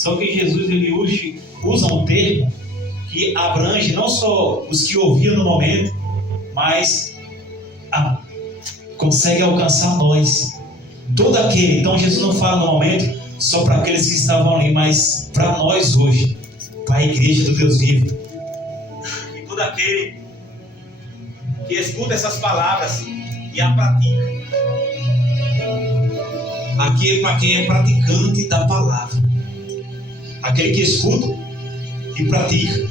Só que Jesus ele usa um termo que abrange não só os que ouviam no momento, mas consegue alcançar nós. Todo aquele. Então Jesus não fala no momento só para aqueles que estavam ali, mas para nós hoje, para a igreja do Deus vivo. E todo aquele que escuta essas palavras e a pratica. Aqui é para quem é praticante da palavra. Aquele que escuta e pratica.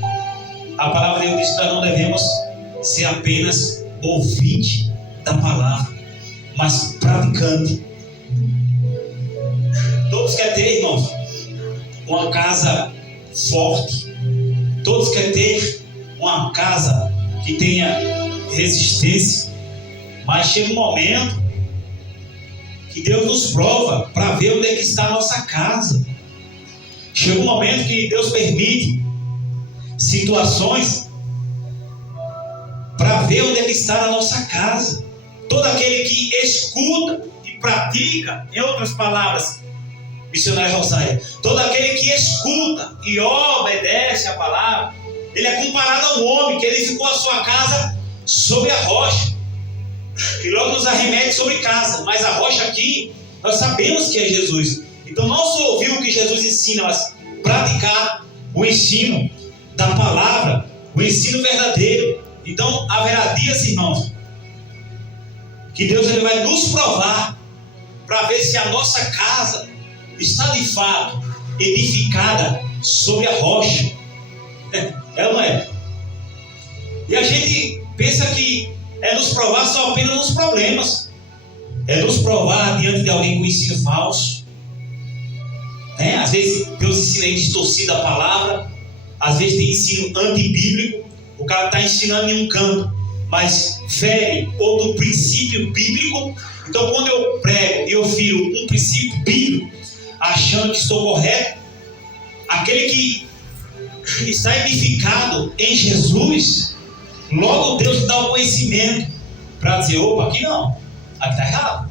A palavra de Deus diz que nós não devemos ser apenas ouvinte da palavra, mas praticante. Todos querem ter, irmãos, uma casa forte. Todos querem ter uma casa que tenha resistência. Mas chega um momento que Deus nos prova para ver onde é que está a nossa casa. Chega um momento que Deus permite situações para ver onde é que está a nossa casa. Todo aquele que escuta e pratica, em outras palavras, missionário Rosaia, todo aquele que escuta e obedece a palavra, ele é comparado a um homem que edificou a sua casa sobre a rocha. E logo nos arremete sobre casa, mas a rocha aqui, nós sabemos que é Jesus. Então não só ouvir o que Jesus ensina, mas praticar o ensino da palavra, o ensino verdadeiro. Então haverá dias, irmãos, que Deus ele vai nos provar para ver se a nossa casa está de fato edificada sobre a rocha. É ou não é? E a gente pensa que é nos provar só apenas nos problemas. É nos provar diante de alguém com ensino falso. Às vezes Deus ensina aí distorcido a palavra. Às vezes tem ensino antibíblico. O cara está ensinando em um canto, mas fere outro princípio bíblico. Então quando eu prego e eu firo um princípio bíblico, achando que estou correto, aquele que está edificado em Jesus, logo Deus dá o conhecimento para dizer, opa, aqui não, aqui está errado.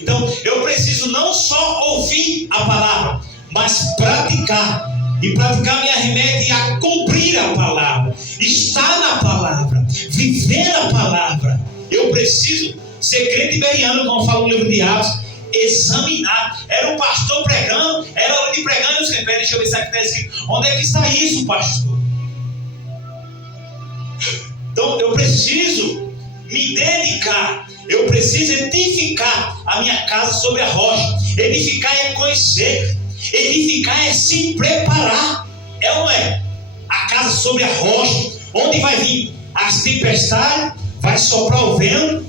Então eu preciso não só ouvir a palavra, mas praticar. E praticar me arremete a cumprir a palavra, estar na palavra, viver a palavra. Eu preciso ser crente beriano, como fala o livro de Atos, examinar. Era um pastor pregando, era hora de pregar, e os que deixa eu ver se aqui está escrito. Onde é que está isso, pastor? Então eu preciso me dedicar, eu preciso edificar a minha casa sobre a rocha. Edificar é conhecer, edificar é se preparar. É ou não é? A casa sobre a rocha, onde vai vir as tempestades, vai soprar o vento,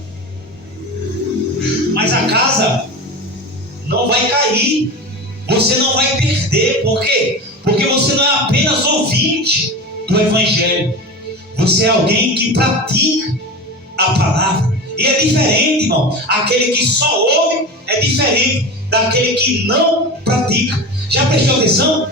mas a casa não vai cair, você não vai perder. Por quê? Porque você não é apenas ouvinte do Evangelho, você é alguém que pratica a palavra. E é diferente, irmão. Aquele que só ouve é diferente daquele que não pratica. Já prestou atenção?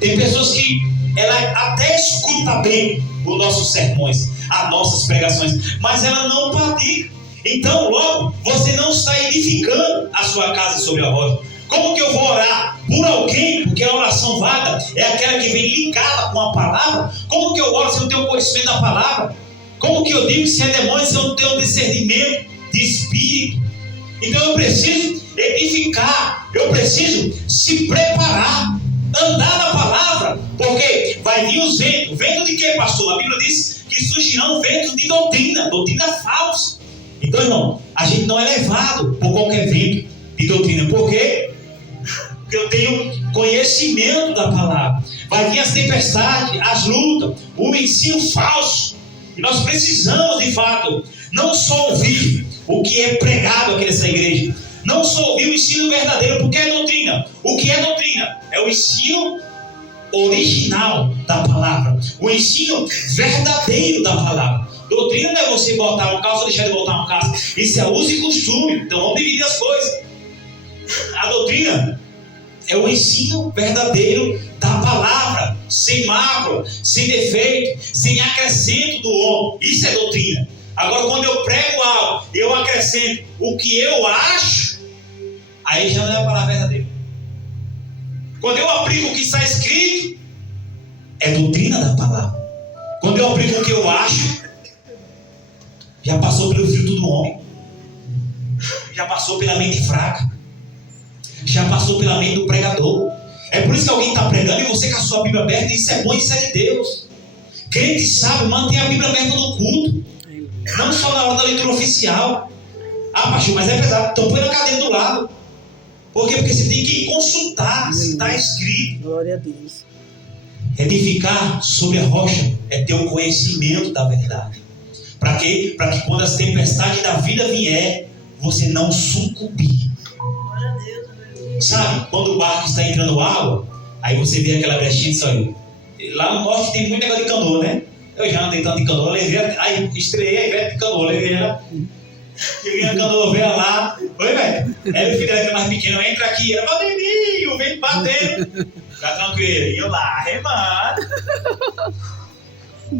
Tem pessoas que ela até escuta bem os nossos sermões, as nossas pregações, mas ela não pratica. Então logo você não está edificando a sua casa sobre a rocha. Como que eu vou orar por alguém? Porque a oração vaga é aquela que vem ligada com a palavra. Como que eu oro se eu não tenho conhecimento da palavra? Como que eu digo se é demônio se eu não tenho discernimento de espírito? Então eu preciso edificar, eu preciso se preparar, andar na palavra, porque vai vir os ventos. Vento de quê, pastor? A Bíblia diz que surgirão ventos de doutrina falsa. Então, irmão, a gente não é levado por qualquer vento de doutrina. Por quê? Porque eu tenho conhecimento da palavra. Vai vir as tempestades, as lutas, o ensino falso. E nós precisamos, de fato, não só ouvir o que é pregado aqui nessa igreja, não só ouvir o ensino verdadeiro, porque é doutrina. O que é doutrina? É o ensino original da palavra, o ensino verdadeiro da palavra. Doutrina não é você botar uma calça ou deixar de botar uma calça. Isso é uso e costume. Então vamos dividir as coisas. A doutrina é o ensino verdadeiro da palavra, sem mácula, sem defeito, sem acrescento do homem. Isso é doutrina. Agora, quando eu prego algo, eu acrescento o que eu acho, aí já não é a palavra verdadeira. Quando eu aplico o que está escrito, é doutrina da palavra. Quando eu aplico o que eu acho, já passou pelo filtro do homem, já passou pela mente fraca, já passou pela mente do pregador. É por isso que alguém está pregando e você com a sua Bíblia aberta, isso é bom, isso é de Deus. Crente sabe, mantém a Bíblia aberta no culto, não só na hora da leitura oficial. Ah, pastor, mas é pesado, então põe na cadeira do lado. Por quê? Porque você tem que consultar se está escrito. Glória a Deus. Edificar sobre a rocha é ter o conhecimento da verdade. Para quê? Para que quando as tempestades da vida vier, você não sucumbir. Sabe, quando o barco está entrando água, aí você vê aquela brechinha de sonho. Lá no norte tem muito negócio de canoa, né? Eu já andei tanto de canoa, levei, aí estreiei a Ivete de canoa, levei ela. Cheguei a canoa, veio lá. Oi, velho. Ela e o filho dela que é mais pequeno, entra aqui. Ela vai dormir, o vento batendo. Fica tranquilo. E eu lá, remando.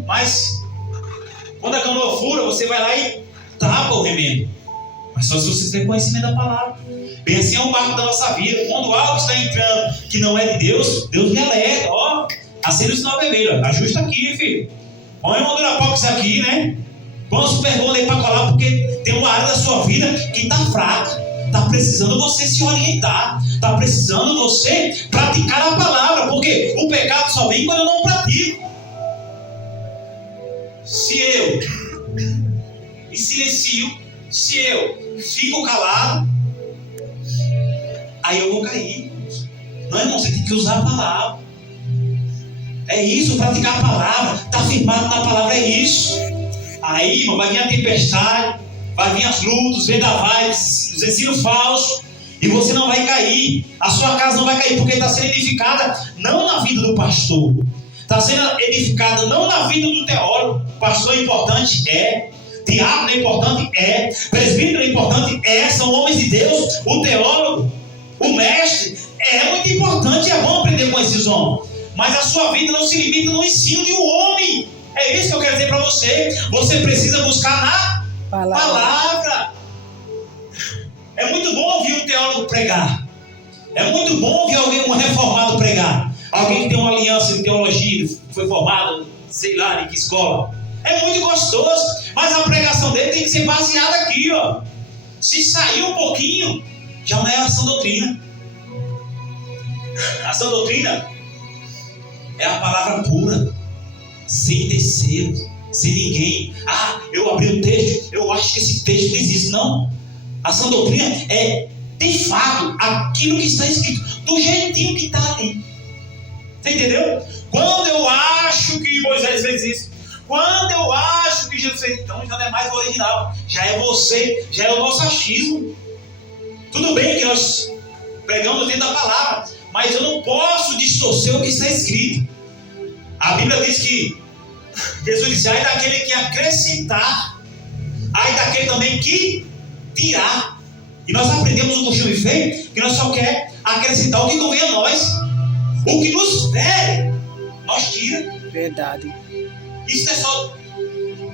Mas, quando a canoa fura, você vai lá e tapa o remendo. Mas só se você tem conhecimento da palavra. Bem assim é o barco da nossa vida. Quando algo está entrando que não é de Deus, Deus me alerta. Ó, acende o sinal vermelho. Ajusta aqui, filho. Põe uma Durapox aqui, né? Põe um Super Bond aí para colar, porque tem uma área da sua vida que está fraca. Está precisando você se orientar. Está precisando você praticar a palavra. Porque o pecado só vem quando eu não pratico. Se eu me silencio, se eu fico calado, aí eu vou cair. Não, irmão, você tem que usar a palavra. É isso, praticar a palavra. Está firmado na palavra, é isso. Aí, irmão, vai vir a tempestade, vai vir as lutas, os vendavais, os ensinos falsos, e você não vai cair. A sua casa não vai cair, porque está sendo edificada não na vida do pastor, está sendo edificada não na vida do teólogo. Pastor é importante? É. Diácono é importante? É. Presbítero é importante? É. São homens de Deus. O teólogo, o mestre, é muito importante. É bom aprender com esses homens. Mas a sua vida não se limita no ensino de um homem. É isso que eu quero dizer para você. Você precisa buscar na palavra. É muito bom ouvir um teólogo pregar. É muito bom ouvir alguém, um reformado, pregar. Alguém que tem uma aliança de teologia, foi formado, sei lá, em que escola. É muito gostoso. Mas a pregação dele tem que ser baseada aqui, ó. Se sair um pouquinho, já não é a sã doutrina. A sã doutrina é a palavra pura, sem terceiro, sem ninguém. Ah, eu abri o texto, eu acho que esse texto diz isso. Não. A sã doutrina é, de fato, aquilo que está escrito, do jeitinho que está ali. Você entendeu? Quando eu acho que Moisés fez isso, quando eu acho que Jesus fez, então já não é mais o original, já é você, já é o nosso achismo. Tudo bem que nós pregamos dentro da palavra, mas eu não posso distorcer o que está escrito. A Bíblia diz que Jesus disse: ai daquele que acrescentar, ai daquele também que tirar. E nós aprendemos o costume feio, que nós só quer acrescentar o que convém a nós. O que nos fere, nós tira. Verdade. Isso não é só.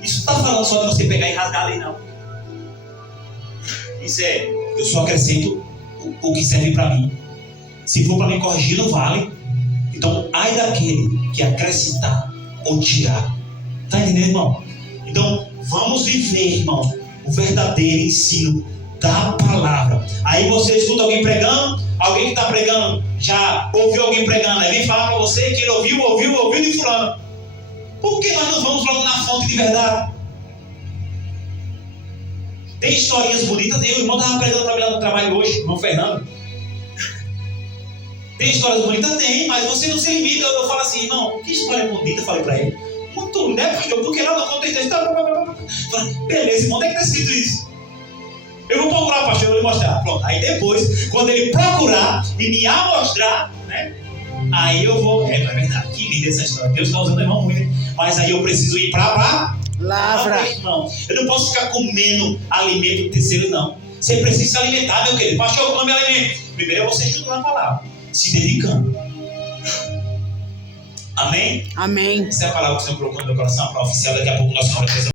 Isso não está falando só de você pegar e rasgar ali, não. Isso é, eu só acrescento o que serve para mim. Se for para me corrigir, não vale. Então, ai daquele que acrescentar ou tirar. Está entendendo, irmão? Então, vamos viver, irmão, o verdadeiro ensino da palavra. Aí você escuta alguém pregando, alguém que está pregando, já ouviu alguém pregando, aí vem falar para você que ele ouviu de fulano. Por que nós não vamos logo na fonte de verdade? Tem historinhas bonitas, o irmão estava pregando para mim lá no trabalho hoje, irmão Fernando. Tem histórias bonitas? Tem, mas você não se limita. Eu falo assim, irmão, que história bonita, eu falei para ele. Muito lindo, né, pastor? Porque lá no contexto beleza, irmão, onde é que está escrito isso? Eu vou procurar, pastor, eu vou lhe mostrar. Pronto, aí depois, quando ele procurar e me amostrar, né? Aí eu vou. É verdade, que linda essa história. Deus está usando o irmão muito, hein? Mas aí eu preciso ir para lavra. Irmão, eu não posso ficar comendo alimento de terceiro, não. Você precisa se alimentar, meu querido. Pastor, eu come alimento. Primeiro é você estudar a palavra, se dedicando. Amém? Amém. Essa é a palavra que o Senhor colocou no meu coração, para oficial. Daqui a pouco nós vamos